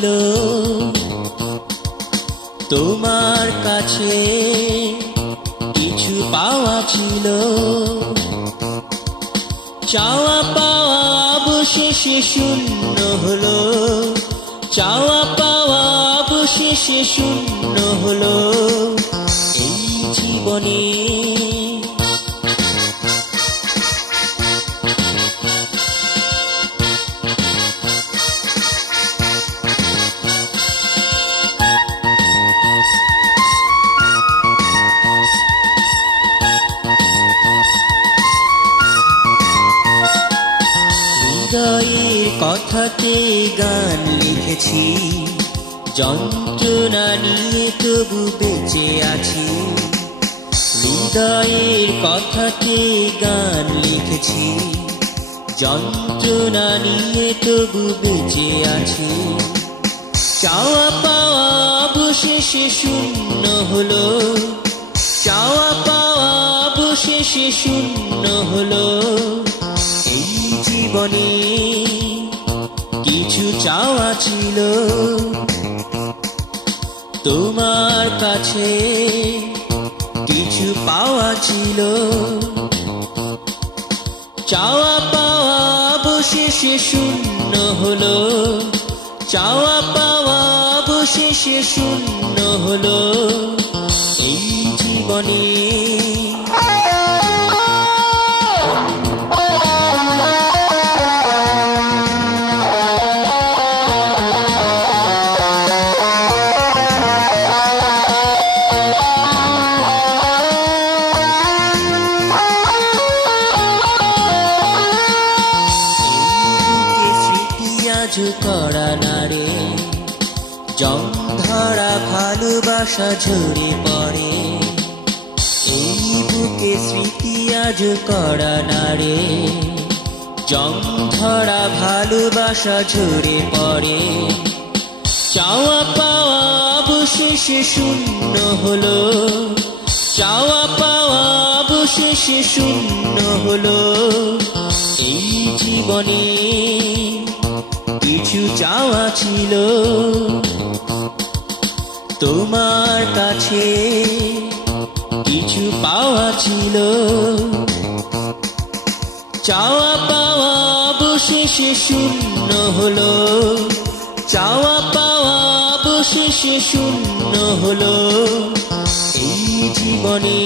ছিল তোমার কাছে কিছু পাওয়া ছিল চাওয়া পাওয়া অবশেষে শূন্য হলো চাওয়া পাওয়া অবশেষে শূন্য হলো এই জীবনে হৃদয়ের কথাতে গান লিখেছি যন্ত্রণা নিয়ে তবু বেঁচে আছি হৃদয়ের কথাতে গান লিখেছি যন্ত্রণা নিয়ে তবু বেঁচে আছি চাওয়া পাওয়া অবশেষে শূন্য হলো চাওয়া পাওয়া অবশেষে শূন্য হলো এই জীবনে কিছু চাওয়া ছিল তোমার কাছে কিছু পাওয়া ছিল চাওয়া পাওয়া অবশেষে শূন্য হলো চাওয়া পাওয়া অবশেষে শূন্য হলো এই জীবনে করা নারে জং ধরা ভালোবাসা ঝরে পড়ে এই বুকে স্মৃতি আজ করা নারে জং ধরা ভালোবাসা ঝরে পড়ে চাওয়া পাওয়া অবশেষে শূন্য হলো চাওয়া পাওয়া অবশেষে শূন্য হলো এই জীবনে কিছু চাওয়া ছিল তোমার কাছে কিছু পাওয়া ছিল চাওয়া পাওয়া অবশেষে শূন্য হলো চাওয়া পাওয়া অবশেষে শূন্য হলো এই জীবনে